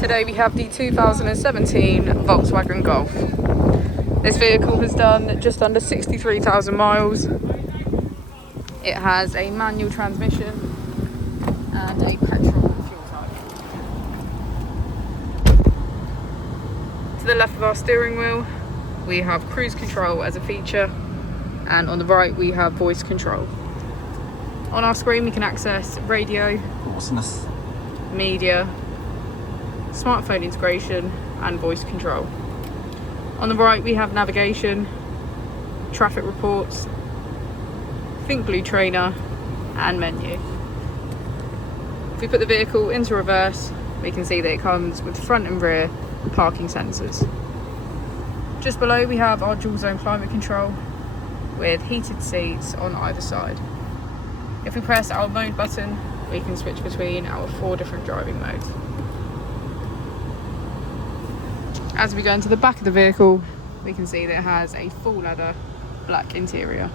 Today we have the 2017 Volkswagen Golf. This vehicle has done just under 63,000 miles. It has a manual transmission and a petrol fuel type. To the left of our steering wheel, we have cruise control as a feature, and on the right we have voice control. On our screen we can access radio, Awesomeness. media, smartphone integration and voice control. On the right we have navigation, traffic reports, Think Blue Trainer and menu. If we put the vehicle into reverse, we can see that it comes with front and rear parking sensors. Just below we have our dual zone climate control with heated seats on either side. If we press our mode button, we can switch between our 4 different driving modes. As we go into the back of the vehicle, we can see that it has a full leather black interior.